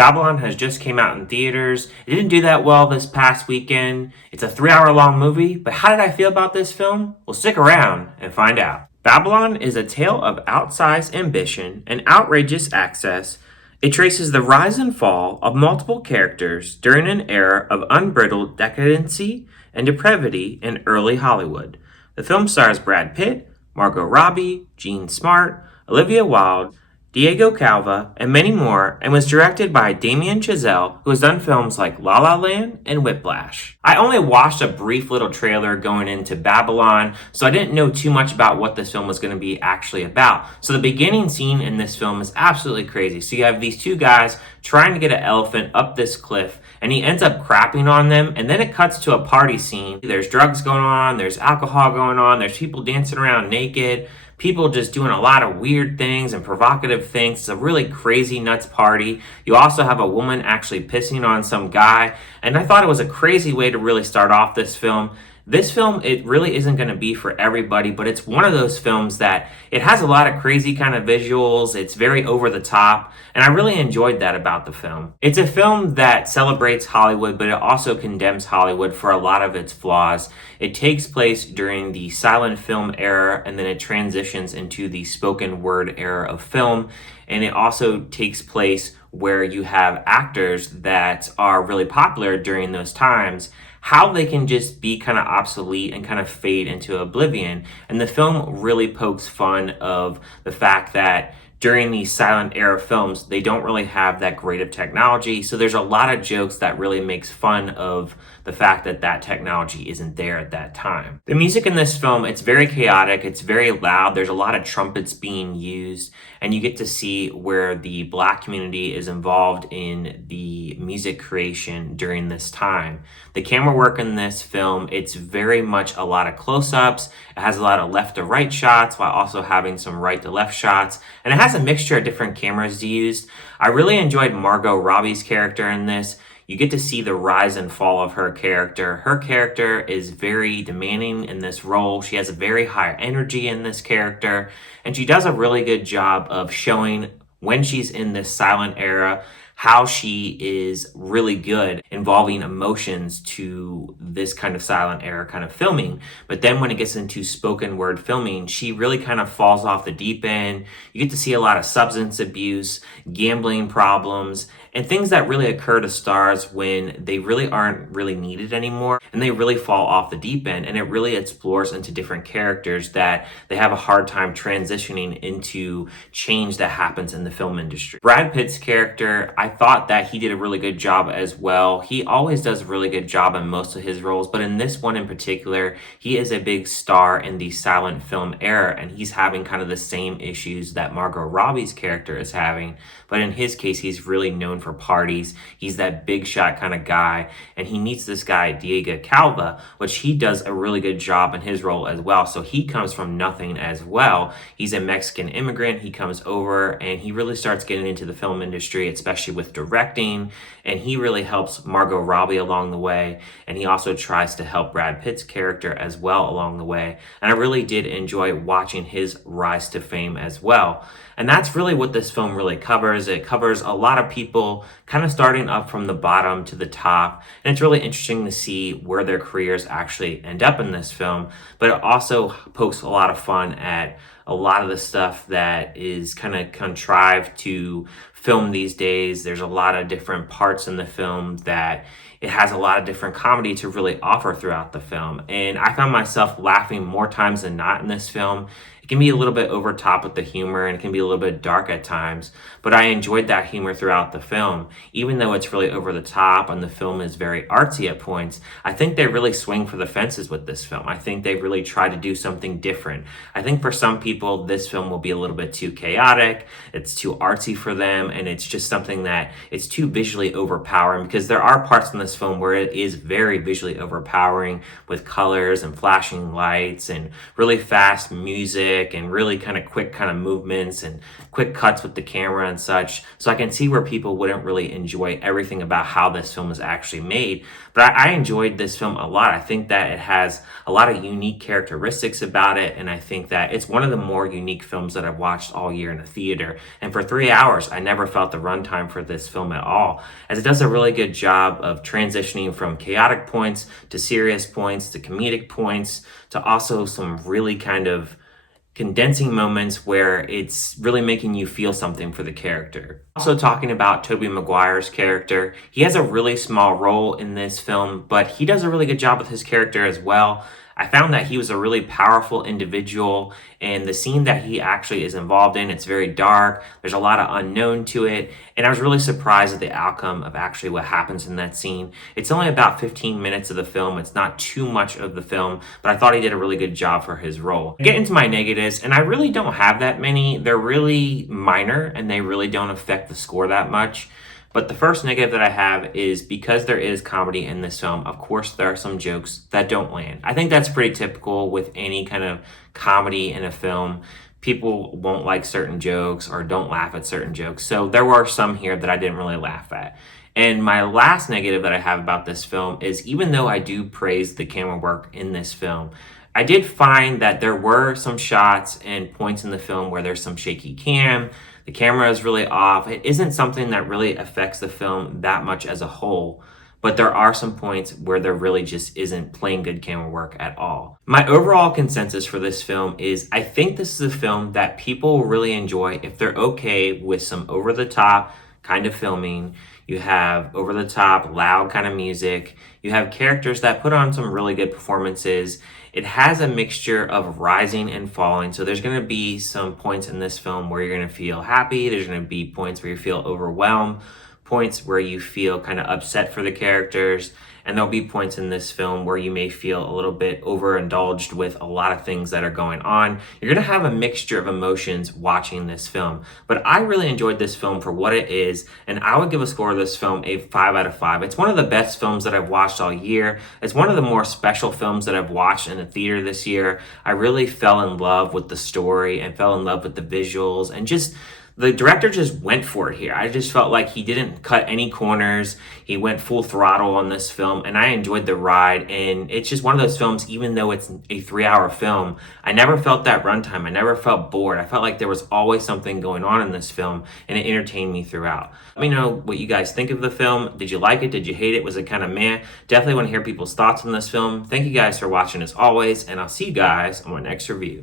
Babylon has just came out in theaters. It didn't do that well this past weekend. It's a 3-hour long movie, but how did I feel about this film? Well, stick around and find out. Babylon is a tale of outsized ambition and outrageous access. It traces the rise and fall of multiple characters during an era of unbridled decadency and depravity in early Hollywood. The film stars Brad Pitt, Margot Robbie, Jean Smart, Olivia Wilde, Diego Calva, and many more, and was directed by Damien Chazelle, who has done films like La La Land and Whiplash. I only watched a brief little trailer going into Babylon, so I didn't know too much about what this film was going to be actually about. So the beginning scene in this film is absolutely crazy. So you have these two guys trying to get an elephant up this cliff, and he ends up crapping on them, and then it cuts to a party scene. There's drugs going on, there's alcohol going on, there's people dancing around naked, people just doing a lot of weird things and provocative things. It's a really crazy nuts party. You also have a woman actually pissing on some guy, and I thought it was a crazy way to really start off this film. This film, it really isn't going to be for everybody, but it's one of those films that it has a lot of crazy kind of visuals. It's very over the top, and I really enjoyed that about the film. It's a film that celebrates Hollywood, but it also condemns Hollywood for a lot of its flaws. It takes place during the silent film era, and then it transitions into the spoken word era of film, and it also takes place where you have actors that are really popular during those times, how they can just be kind of obsolete and kind of fade into oblivion. And the film really pokes fun of the fact that during these silent era films, they don't really have that great of technology. So there's a lot of jokes that really makes fun of the fact that that technology isn't there at that time. The music in this film, it's very chaotic, it's very loud, there's a lot of trumpets being used, and you get to see where the Black community is involved in the music creation during this time. The camera work in this film, it's very much a lot of close-ups, it has a lot of left to right shots while also having some right to left shots, and it has a mixture of different cameras used. I really enjoyed Margot Robbie's character in this. You get to see the rise and fall of her character. Her character is very demanding in this role. She has a very high energy in this character, and she does a really good job of showing when she's in this silent era how she is really good involving emotions to this kind of silent era kind of filming. But then when it gets into spoken word filming, she really kind of falls off the deep end. You get to see a lot of substance abuse, gambling problems, and things that really occur to stars when they really aren't really needed anymore, and they really fall off the deep end, and it really explores into different characters that they have a hard time transitioning into change that happens in the film industry. Brad Pitt's character, I thought that he did a really good job as well. He always does a really good job in most of his roles, but in this one in particular, he is a big star in the silent film era, and he's having kind of the same issues that Margot Robbie's character is having, but in his case, he's really known for parties. He's that big shot kind of guy, and he meets this guy, Diego Calva, which he does a really good job in his role as well. So he comes from nothing as well. He's a Mexican immigrant. He comes over, and he really starts getting into the film industry, especially with directing, and he really helps Margot Robbie along the way, and he also tries to help Brad Pitt's character as well along the way. And I really did enjoy watching his rise to fame as well. And that's really what this film really covers. It covers a lot of people kind of starting up from the bottom to the top. And it's really interesting to see where their careers actually end up in this film. But it also pokes a lot of fun at a lot of the stuff that is kind of contrived to film these days. There's a lot of different parts in the film that it has a lot of different comedy to really offer throughout the film. And I found myself laughing more times than not in this film. It can be a little bit over top with the humor, and it can be a little bit dark at times, but I enjoyed that humor throughout the film. Even though it's really over the top and the film is very artsy at points, I think they really swing for the fences with this film. I think they really try to do something different. I think for some people, this film will be a little bit too chaotic, it's too artsy for them, and it's just something that it's too visually overpowering, because there are parts in this film where it is very visually overpowering with colors and flashing lights and really fast music music and really kind of quick kind of movements and quick cuts with the camera and such. So I can see where people wouldn't really enjoy everything about how this film is actually made. But I enjoyed this film a lot. I think that it has a lot of unique characteristics about it, and I think that it's one of the more unique films that I've watched all year in a theater. And for 3 hours, I never felt the runtime for this film at all, as it does a really good job of transitioning from chaotic points to serious points to comedic points to also some really kind of condensing moments where it's really making you feel something for the character. Also talking about Tobey Maguire's character, he has a really small role in this film, but he does a really good job with his character as well. I found that he was a really powerful individual, and the scene that he actually is involved in, it's very dark. There's a lot of unknown to it, and I was really surprised at the outcome of actually what happens in that scene. It's only about 15 minutes of the film. It's not too much of the film, but I thought he did a really good job for his role. I get into my negatives, and I really don't have that many. They're really minor, and they really don't affect the score that much. But the first negative that I have is because there is comedy in this film, of course, there are some jokes that don't land. I think that's pretty typical with any kind of comedy in a film. People won't like certain jokes or don't laugh at certain jokes. So there were some here that I didn't really laugh at. And my last negative that I have about this film is, even though I do praise the camera work in this film, I did find that there were some shots and points in the film where there's some shaky cam. The camera is really off. It isn't something that really affects the film that much as a whole, but there are some points where there really just isn't plain good camera work at all. My overall consensus for this film is I think this is a film that people will really enjoy if they're okay with some over-the-top kind of filming. You have over-the-top, loud kind of music. You have characters that put on some really good performances. It has a mixture of rising and falling. So there's going to be some points in this film where you're going to feel happy. There's going to be points where you feel overwhelmed, points where you feel kind of upset for the characters. And there'll be points in this film where you may feel a little bit overindulged with a lot of things that are going on. You're going to have a mixture of emotions watching this film. But I really enjoyed this film for what it is, and I would give a score of this film a 5 out of 5. It's one of the best films that I've watched all year. It's one of the more special films that I've watched in the theater this year. I really fell in love with the story and fell in love with the visuals, and just the director just went for it here. I just felt like he didn't cut any corners. He went full throttle on this film, and I enjoyed the ride. And it's just one of those films, even though it's a 3-hour film, I never felt that runtime. I never felt bored. I felt like there was always something going on in this film, and it entertained me throughout. Let me know what you guys think of the film. Did you like it? Did you hate it? Was it kind of meh? Definitely want to hear people's thoughts on this film. Thank you guys for watching as always, and I'll see you guys on my next review.